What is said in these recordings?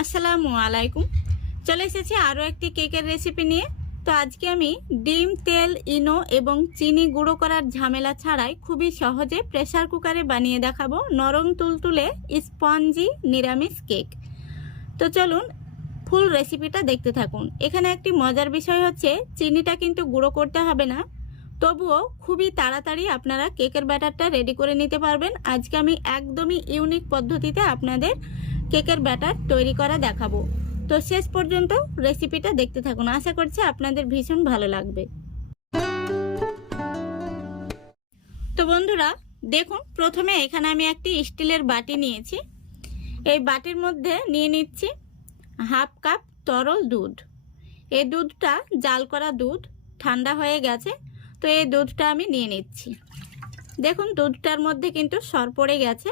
আসসালামু আলাইকুম। চলে এসেছি আরও একটি কেকের রেসিপি নিয়ে। তো আজকে আমি ডিম, তেল, ইনো এবং চিনি গুঁড়ো করার ঝামেলা ছাড়াই খুবই সহজে প্রেসার কুকারে বানিয়ে দেখাবো নরম তুলতুলে স্পঞ্জি নিরামিষ কেক। তো চলুন ফুল রেসিপিটা দেখতে থাকুন। এখানে একটি মজার বিষয় হচ্ছে চিনিটা কিন্তু গুঁড়ো করতে হবে না, তবুও খুবই তাড়াতাড়ি আপনারা কেকের ব্যাটারটা রেডি করে নিতে পারবেন। আজকে আমি একদমই ইউনিক পদ্ধতিতে আপনাদের কেকের ব্যাটার তৈরি করা দেখাবো। তো শেষ পর্যন্ত রেসিপিটা দেখতে থাকুন, আশা করছি আপনাদের ভীষণ ভালো লাগবে। তো বন্ধুরা দেখুন, প্রথমে এখানে আমি একটি স্টিলের বাটি নিয়েছি। এই বাটির মধ্যে নিয়ে নিচ্ছি হাফ কাপ তরল দুধ। এই দুধটা জাল করা দুধ, ঠান্ডা হয়ে গেছে। তো এই দুধটা আমি নিয়ে নিচ্ছি। দেখুন দুধটার মধ্যে কিন্তু সর পড়ে গেছে।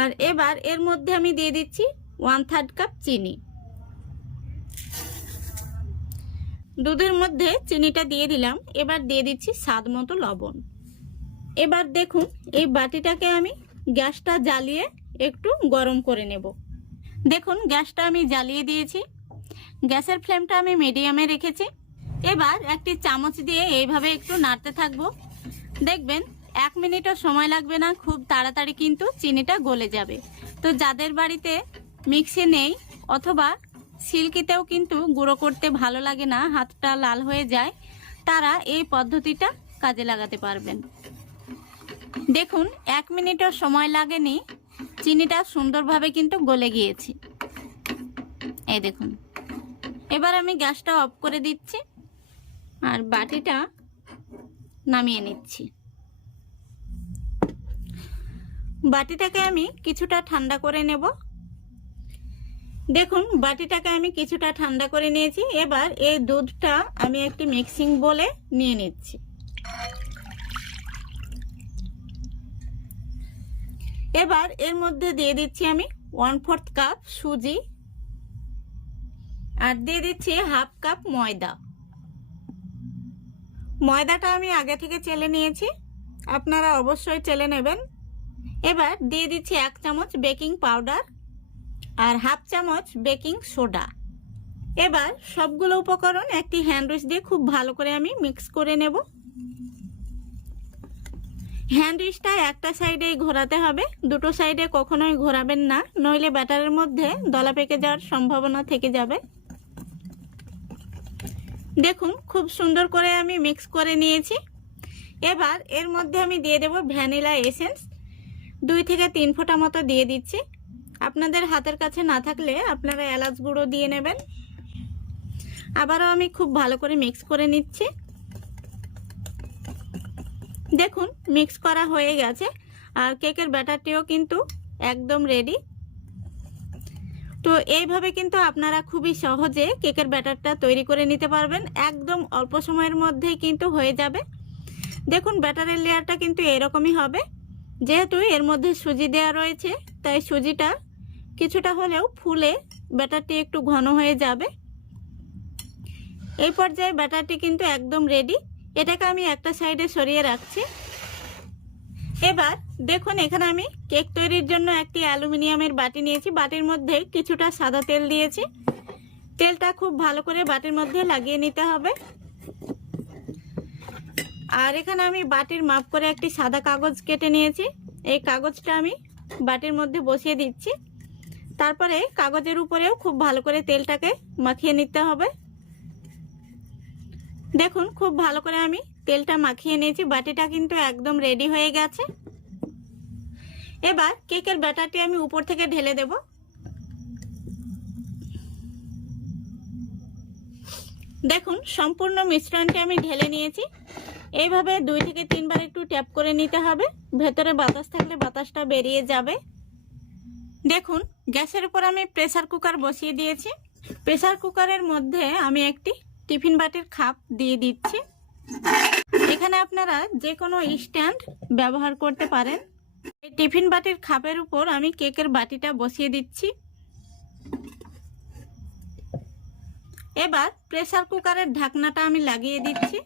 আর এবার এর মধ্যে আমি দিয়ে দিচ্ছি 1/3 কাপ চিনি। দুধের মধ্যে চিনিটা দিয়ে দিলাম। এবার দিয়ে দিচ্ছি স্বাদ মতো লবণ। এবার দেখুন এই বাটিটাকে আমি গ্যাসটা জ্বালিয়ে একটু গরম করে নেব। দেখুন গ্যাসটা আমি জ্বালিয়ে দিয়েছি, গ্যাসের ফ্লেমটা আমি মিডিয়ামে রেখেছি। এবার একটি চামচ দিয়ে এইভাবে একটু নাড়তে থাকবো। দেখবেন 1 মিনিটও সময় লাগবে না, খুব তাড়াতাড়ি কিন্তু চিনিটা গলে যাবে। তো যাদের বাড়িতে মিক্সি নেই অথবা সিল্কিতেও কিন্তু গুঁড়ো করতে ভালো লাগে না, হাতটা লাল হয়ে যায়, তারা এই পদ্ধতিটা কাজে লাগাতে পারবেন। দেখুন 1 মিনিটও সময় লাগেনি, চিনিটা সুন্দরভাবে কিন্তু গলে গিয়েছে। এই দেখুন। এবার আমি গ্যাসটা অফ করে দিচ্ছি আর বাটিটা নামিয়ে নিচ্ছি। বাটিটাকে আমি কিছুটা ঠান্ডা করে নেব। দেখুন বাটিটাকে আমি কিছুটা ঠান্ডা করে নিয়েছি। এবার এই দুধটা আমি একটি মিক্সিং বোলে নিয়ে নিচ্ছি। এবার এর মধ্যে দিয়ে দিচ্ছি আমি 1/4 কাপ সুজি আর দিয়ে দিচ্ছি হাফ কাপ ময়দা। ময়দাটা আমি আগে থেকে চেলে নিয়েছি, আপনারা অবশ্যই চেলে নেবেন। এবার দিয়ে দিচ্ছি 1 চামচ বেকিং পাউডার আর হাফ চামচ বেকিং সোডা। এবার সবগুলো উপকরণ একটি হ্যান্ড উইচ দিয়ে খুব ভালো করে আমি মিক্স করে নেব। হ্যান্ড উইচটা একটা সাইডেই ঘোরাতে হবে, দুটো সাইডে কখনোই ঘোরাবেন না, নইলে ব্যাটারের মধ্যে দলা পেকে যাওয়ার সম্ভাবনা থেকে যাবে। দেখুন খুব সুন্দর করে আমি মিক্স করে নিয়েছি। এবার এর মধ্যে আমি দিয়ে দেব ভ্যানিলা এসেন্স। 2 থেকে 3 ফোঁটা মতো দিয়ে দিচ্ছি। আপনাদের হাতের কাছে না থাকলে আপনারা এলাচ গুঁড়ো দিয়ে নেবেন। আবারও আমি খুব ভালো করে মিক্স করে নিচ্ছি। দেখুন মিক্স করা হয়ে গেছে আর কেকের ব্যাটারটিও কিন্তু একদম রেডি। তো এইভাবে কিন্তু আপনারা খুবই সহজে কেকের ব্যাটারটা তৈরি করে নিতে পারবেন, একদম অল্প সময়ের মধ্যেই কিন্তু হয়ে যাবে। দেখুন ব্যাটারের লেয়ারটা কিন্তু এরকমই হবে। যেহেতু এর মধ্যে সুজি দেওয়া রয়েছে তাই সুজিটা কিছুটা হলেও ফুলে ব্যাটারটি একটু ঘন হয়ে যাবে। এই পর্যায়ে ব্যাটারটি কিন্তু একদম রেডি। এটাকে আমি একটা সাইডে সরিয়ে রাখছি। এবার দেখুন এখানে আমি কেক তৈরির জন্য একটি অ্যালুমিনিয়ামের বাটি নিয়েছি। বাটির মধ্যে কিছুটা সাদা তেল দিয়েছি। তেলটা খুব ভালো করে বাটির মধ্যে লাগিয়ে নিতে হবে। আর এখানে আমি বাটির মাপ করে একটি সাদা কাগজ কেটে নিয়েছি। এই কাগজটা আমি বাটির মধ্যে বসিয়ে দিচ্ছি। তারপরে কাগজের উপরেও খুব ভালো করে তেলটাকে মাখিয়ে নিতে হবে। দেখুন খুব ভালো করে আমি তেলটা মাখিয়ে নিয়েছি। বাটিটা কিন্তু একদম রেডি হয়ে গেছে। এবার কেকের ব্যাটারটি আমি উপর থেকে ঢেলে দেব। দেখুন সম্পূর্ণ মিশ্রণটি আমি ঢেলে নিয়েছি। এইভাবে 2 থেকে 3 বার একটু ট্যাপ করে নিতে হবে, ভেতরে বাতাস থাকলে বাতাসটা বেরিয়ে যাবে। দেখুন গ্যাসের উপর আমি প্রেসার কুকার বসিয়ে দিয়েছি। প্রেসার কুকারের মধ্যে আমি একটি টিফিন বাটির খাপ দিয়ে দিচ্ছি। এখানে আপনারা যে কোনো স্ট্যান্ড ব্যবহার করতে পারেন। এই টিফিন বাটির খাপের উপর আমি কেকের বাটিটা বসিয়ে দিচ্ছি। এবার প্রেসার কুকারের ঢাকনাটা আমি লাগিয়ে দিচ্ছি।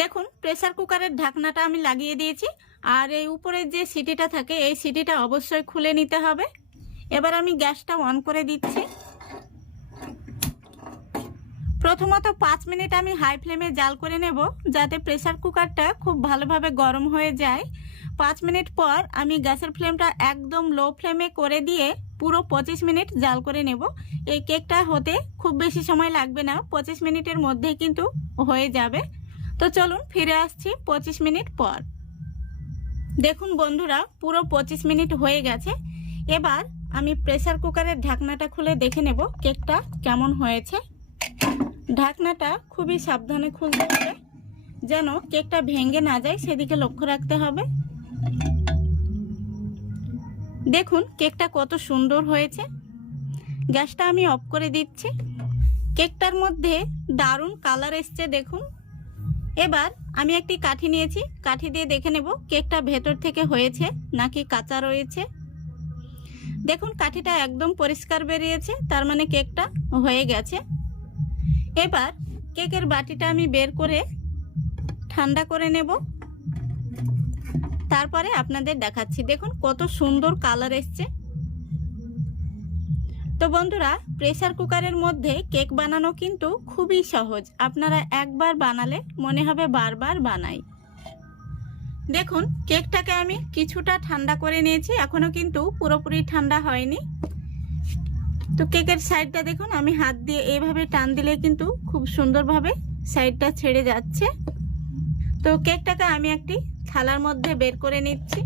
দেখুন প্রেসার কুকারের ঢাকনাটা আমি লাগিয়ে দিয়েছি। আর এই উপরের যে সিটিটা থাকে এই সিটিটা অবশ্যই খুলে নিতে হবে। এবার আমি গ্যাসটা অন করে দিচ্ছি। প্রথমত 5 মিনিট আমি হাই ফ্লেমে জাল করে নেব, যাতে প্রেসার কুকারটা খুব ভালোভাবে গরম হয়ে যায়। 5 মিনিট পর আমি গ্যাসের ফ্লেমটা একদম লো ফ্লেমে করে দিয়ে পুরো 25 মিনিট জাল করে নেব। এই কেকটা হতে খুব বেশি সময় লাগবে না, 25 মিনিটের মধ্যেই কিন্তু হয়ে যাবে। তো চলুন ফিরে আসছি 25 মিনিট পর। দেখুন বন্ধুরা, পুরো 25 মিনিট হয়ে গেছে। এবার আমি প্রেসার কুকারের ঢাকনাটা খুলে দেখে নেব কেকটা কেমন হয়েছে। ঢাকনাটা খুবই সাবধানে খুলতে হবে, যেন কেকটা ভেঙে না যায় সেদিকে লক্ষ্য রাখতে হবে। দেখুন কেকটা কত সুন্দর হয়েছে। গ্যাসটা আমি অফ করে দিচ্ছি। কেকটার মধ্যে দারুণ কালার এসছে দেখুন। এবার আমি একটি কাঠি নিয়েছি, কাঠি দিয়ে দেখে নেব কেকটা ভেতর থেকে হয়েছে নাকি কাঁচা রয়েছে। দেখুন কাঠিটা একদম পরিষ্কার বেরিয়েছে, তার মানে কেকটা হয়ে গেছে। এবার কেকের বাটিটা আমি বের করে ঠান্ডা করে নেব, তারপরে আপনাদের দেখাচ্ছি। দেখুন কত সুন্দর কালার এসছে। তো বন্ধুরা, প্রেসার কুকারের মধ্যে কেক বানানো কিন্তু খুবই সহজ। আপনারা একবার বানালে মনে হবে বারবার বানাই। দেখুন কেকটাকে আমি কিছুটা ঠান্ডা করে নিয়েছি, এখনো কিন্তু পুরোপুরি ঠান্ডা হয়নি। তো কেকের সাইডটা দেখুন, আমি হাত দিয়ে এইভাবে টান দিলে কিন্তু খুব সুন্দরভাবে সাইডটা ছেড়ে যাচ্ছে। তো কেকটাকে আমি একটি থালার মধ্যে বের করে নিচ্ছি।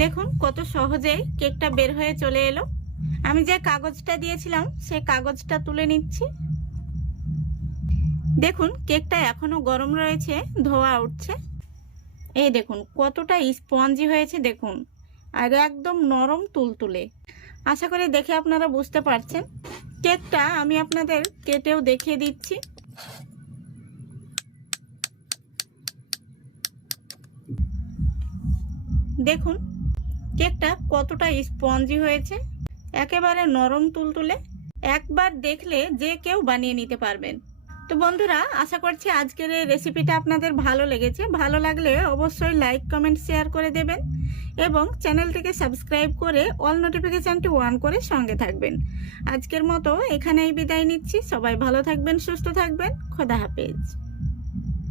দেখুন কত সহজেই কেকটা বের হয়ে চলে এলো। আমি যে কাগজটা দিয়েছিলাম সেই কাগজটা তুলে নিচ্ছি। দেখুন কেকটা এখনো গরম রয়েছে, ধোয়া উঠছে। এই দেখুন কতটা স্পঞ্জি হয়েছে দেখুন, আর একদম নরম তুলতুলে। আশা করি দেখে আপনারা বুঝতে পারছেন। কেকটা আমি আপনাদের কেটেও দেখিয়ে দিচ্ছি। দেখুন কেকটা কতটা স্পঞ্জি হয়েছে, একেবারে নরম তুলতুলে। একবার দেখলে যে কেউ বানিয়ে নিতে পারবেন। তো বন্ধুরা, আশা করছি আজকের এই রেসিপিটা আপনাদের ভালো লেগেছে। ভালো লাগলে অবশ্যই লাইক কমেন্ট শেয়ার করে দেবেন এবং চ্যানেলটিকে সাবস্ক্রাইব করে অল নোটিফিকেশনটি অন করে সঙ্গে থাকবেন। আজকের মতো এখানেই বিদায় নিচ্ছি। সবাই ভালো থাকবেন, সুস্থ থাকবেন। খোদা হাফেজ।